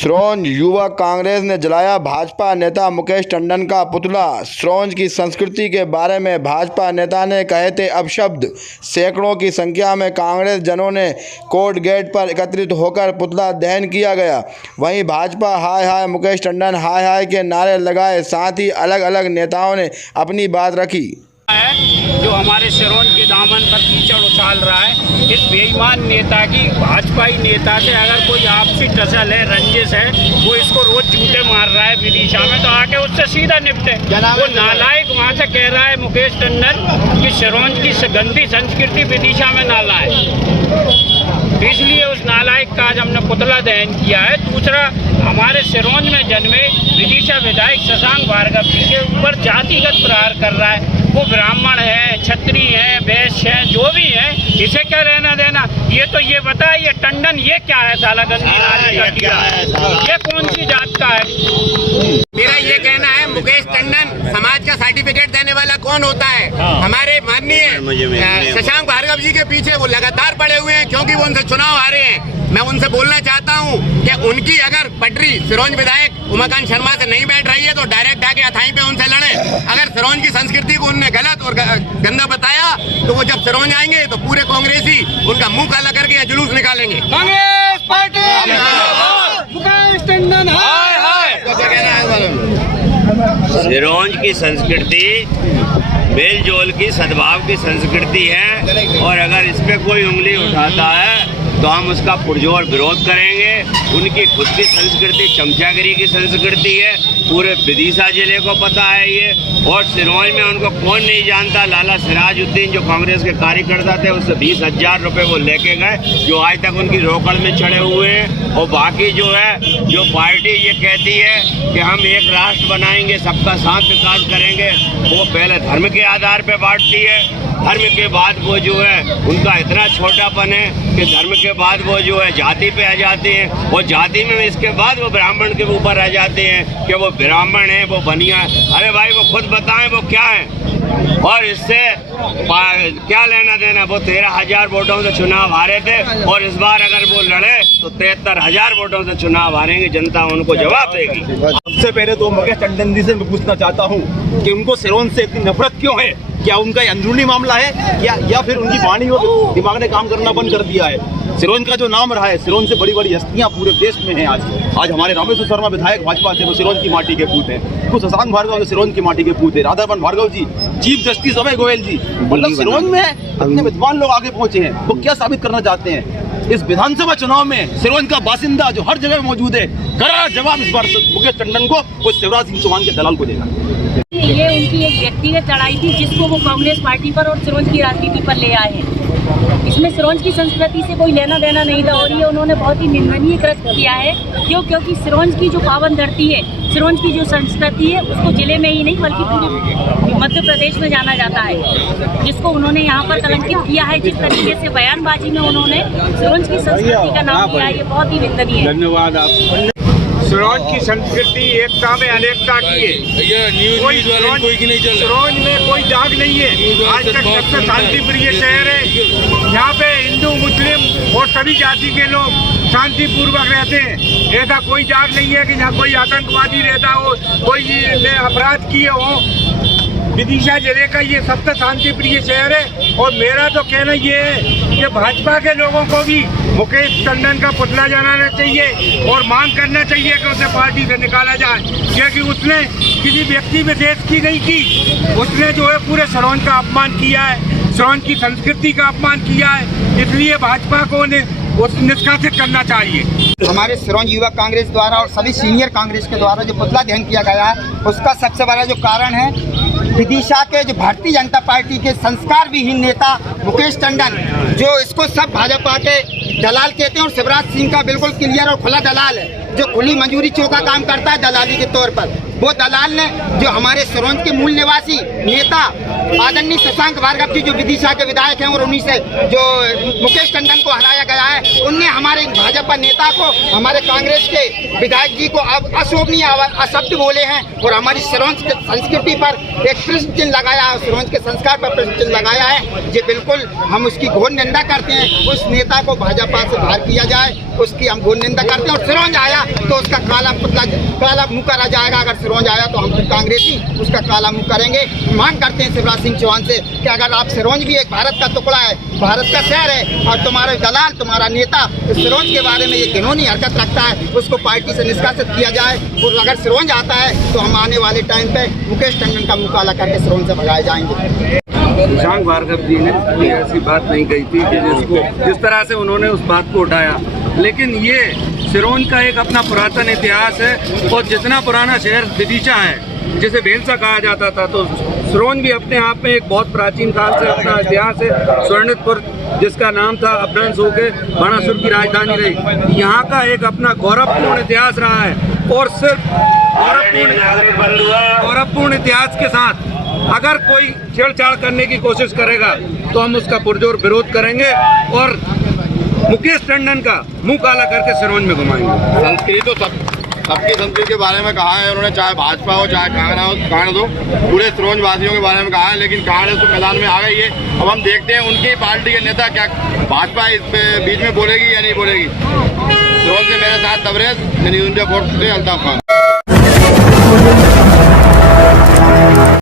सिरोंज युवा कांग्रेस ने जलाया भाजपा नेता मुकेश टंडन का पुतला। सिरोंज की संस्कृति के बारे में भाजपा नेता ने कहे थे अपशब्द। सैकड़ों की संख्या में कांग्रेस जनों ने कोर्ट गेट पर एकत्रित होकर पुतला दहन किया गया। वहीं भाजपा हाय हाय मुकेश टंडन हाय हाय के नारे लगाए। साथ ही अलग अलग नेताओं ने अपनी बात रखी। जो हमारे सिरोंज के दामन पर कीचड़ उछाल रहा है, इस बेईमान नेता की, भाजपाई नेता से अगर कोई आपसी टसल है, रंजिश है, वो इसको रोज झूठे मार रहा है विदिशा में, तो आके उससे सीधा निपटे। वो नालायक वहाँ से कह रहा है मुकेश टंडन कि सिरोंज की गंदी संस्कृति विदिशा में ना लाए, तो इसलिए उस नालायक का आज हमने पुतला दहन किया है। दूसरा, हमारे सिरोंज में जन्मे विदिशा विधायक शशांक भार्गव जी के ऊपर जातिगत प्रहार कर रहा है। वो ब्राह्मण है, क्षत्रिय है, वैश्य है, जो भी है, इसे क्या लेना देना। ये बताइए टंडन ये क्या है, साला गंदी नाली का कीड़ा, ये कौन सी जात का है। मेरा ये कहना है, मुकेश टंडन समाज का सर्टिफिकेट देने वाला कौन होता है? हमारे माननीय शशांक भार्गव जी के पीछे वो लगातार पड़े हुए हैं, क्योंकि वो उनसे चुनाव हारे हैं। मैं उनसे बोलना चाहता हूं कि उनकी अगर पटरी सिरोंज विधायक उमाकांत शर्मा से नहीं बैठ रही है तो डायरेक्ट आके अथाई पे उनसे लड़े। अगर सिरोंज की संस्कृति को उनने गलत और गंदा बताया तो वो जब सिरोंज आएंगे तो पूरे कांग्रेसी उनका मुंह काला करके या जुलूस निकालेंगे। कांग्रेस पार्टी मुकेश टंडन हाय हाय। सिरोंज की संस्कृति मेल जोल की सद्भाव की संस्कृति है, और अगर इस पे कोई उंगली उठाता है तो हम उसका पुरजोर विरोध करेंगे। उनकी खुद की संस्कृति चमचागिरी की संस्कृति है, पूरे विदिशा जिले को पता है ये। और सिरोंज में उनको कौन नहीं जानता, लाला सिराजुद्दीन जो कांग्रेस के कार्यकर्ता थे, उससे 20,000 रुपये वो लेके गए, जो आज तक उनकी रोकड़ में चढ़े हुए हैं। और बाकी जो है, जो पार्टी ये कहती है कि हम एक राष्ट्र बनाएंगे, सबका साथ विकास करेंगे, वो पहले धर्म के आधार पर बांटती है। धर्म के बाद वो जो है उनका इतना छोटापन है कि धर्म के बाद वो जो है जाति पे आ जाते हैं, और जाति में इसके बाद वो ब्राह्मण के ऊपर आ जाते हैं कि वो ब्राह्मण है, वो बनिया। अरे भाई वो खुद बताएं वो क्या है, और इससे क्या लेना देना। वो 13,000 वोटों से चुनाव हारे थे, और इस बार अगर वो लड़े तो 73,000 वोटों से चुनाव हारेंगे। जनता उनको जवाब देगी। सबसे पहले तो मुकेश टंडन जी से मैं पूछना चाहता हूँ कि उनको सिरोंज से इतनी नफरत क्यों है? क्या उनका अंदरूनी मामला है या फिर उनकी वाणी और दिमाग ने काम करना बंद कर दिया है? सिरोंज का जो नाम रहा है, सिरोंज से बड़ी बड़ी हस्तियां पूरे देश में हैं। आज हमारे रामेश्वर शर्मा विधायक भाजपा से, वो सिरोंज की माटी के पूत हैं। तो शशांक भार्गव सिरोंज की माटी के पूत है। राधारमण भार्गव जी, चीफ जस्टिस अभय गोयल जी, मतलब सिरोंज में इतने विद्वान लोग आगे पहुंचे हैं। वो क्या साबित करना चाहते हैं? इस विधानसभा चुनाव में सिरोंज का बासिंदा जो हर जगह मौजूद है, करारा जवाब इस बार मुकेश टंडन को, वो शिवराज सिंह चौहान के दलाल को देगा। ये उनकी एक व्यक्तिगत लड़ाई थी, जिसको वो कांग्रेस पार्टी पर और सिरोंज की राजनीति पर ले आए हैं। इसमें सिरोंज की संस्कृति से कोई लेना देना नहीं था, और ये उन्होंने बहुत ही निंदनीय कृत्य किया है। क्योंकि सिरोंज की जो पावन धरती है, सिरोंज की जो संस्कृति है, उसको जिले में ही नहीं बल्कि पूरे मध्य प्रदेश में जाना जाता है, जिसको उन्होंने यहाँ पर कलंकित किया है। जिस तरीके से बयानबाजी में उन्होंने सिरोंज की संस्कृति का नाम लिया है, ये बहुत ही निंदनीय है। धन्यवाद आप। सिरोंज की संस्कृति एकता में अनेकता की है। सिरोंज में कोई दाग नहीं है। आज तक सबसे शांति प्रिय शहर है। यहाँ पे हिंदू, मुस्लिम और सभी जाति के लोग शांतिपूर्वक रहते हैं। ऐसा कोई दाग नहीं है कि यहाँ कोई आतंकवादी रहता हो, कोई ने अपराध किए हो। विदिशा जिले का ये सबसे शांति प्रिय शहर है। और मेरा तो कहना ये है कि भाजपा के लोगों को भी मुकेश टंडन का पुतला जलाना चाहिए और मांग करना चाहिए कि उसे पार्टी से निकाला जाए, क्योंकि उसने किसी व्यक्ति विशेष की नहीं की। उसने जो है पूरे सिरोंज का अपमान किया है, सिरोंज की संस्कृति का अपमान किया है। इसलिए भाजपा को निष्कासित करना चाहिए। हमारे सिरोंज युवा कांग्रेस द्वारा और सभी सीनियर कांग्रेस के द्वारा जो पुतला दहन किया गया है, उसका सबसे बड़ा जो कारण है, विदिशा के जो भारतीय जनता पार्टी के संस्कार विहीन नेता मुकेश टंडन, जो इसको सब भाजपा के दलाल कहते हैं, और शिवराज सिंह का बिल्कुल क्लियर और खुला दलाल है, जो खुली मंजूरी चों का काम करता है दलाली के तौर पर। वो दलाल ने जो हमारे सिरोंज के मूल निवासी नेता आदरणीय शशांक भार्गव जी जो विदिशा के विधायक हैं और उन्हीं से जो मुकेश टंडन को हराया गया है, उनने हमारे भाजपा नेता को, हमारे कांग्रेस के विधायक जी को अब अशोभनीय अशब्द बोले हैं और हमारी सिरोंज की संस्कृति पर एक प्रश्न चिन्ह लगाया है, सिरोंज के संस्कार पर प्रश्न चिन्ह लगाया है। ये बिल्कुल हम उसकी घोर निंदा करते हैं। उस नेता को भाजपा से बाहर किया जाए, उसकी हम घोर निंदा करते हैं। और सिरोंज आया तो उसका काला मुंह करा जाएगा। अगर सिरोंज आया तो हम कांग्रेसी उसका काला मुंह करेंगे। मांग करते हैं शिवराज सिंह चौहान से कि अगर आप सिरोंज भी एक भारत का टुकड़ा है, भारत का शहर है और तुम्हारे दलाल, तुम्हारा नेता सिरोंज के बारे में ये घिनौनी हरकत रखता है, उसको पार्टी से निष्कासित किया जाए। और अगर सिरोंज आता है तो हम आने वाले टाइम पे मुकेश टंडन का मुंह काला करके सिरोंज से भगाए जाएंगे। शशांक भार्गव जी ने कोई ऐसी बात नहीं कही थी कि जिस तरह से उन्होंने उस बात को उठाया, लेकिन ये सिरोंज का एक अपना पुरातन इतिहास है और जितना पुराना शहर विदिशा है, जिसे भेलसा कहा जाता था, तो सिरोंज भी अपने आप में एक बहुत प्राचीन काल से अपना इतिहास है। स्वर्णितपुर जिसका नाम था अपभ्रंश होकर बाणासुर की राजधानी रही, यहाँ का एक अपना गौरवपूर्ण इतिहास रहा है। और सिर्फ गौरवपूर्ण इतिहास के साथ अगर कोई छेड़छाड़ करने की कोशिश करेगा तो हम उसका पुरजोर विरोध करेंगे और मुकेश टंडन का मुंह काला करके सिरोंज में घुमाएंगे। संस्कृति तो सबकी संस्कृति के बारे में कहा है उन्होंने, चाहे भाजपा हो चाहे कांग्रेस हो, पूरे सिरोंज वासियों के बारे में कहा है। लेकिन कांग्रेस तो मैदान में आ गई है। अब हम देखते हैं उनकी पार्टी के नेता क्या भाजपा इस पे बीच में बोलेगी या नहीं बोलेगी। सिरोंज से मेरे साथ तबरेज, न्यूज़ इंडिया 4 से अल्ताफ खान।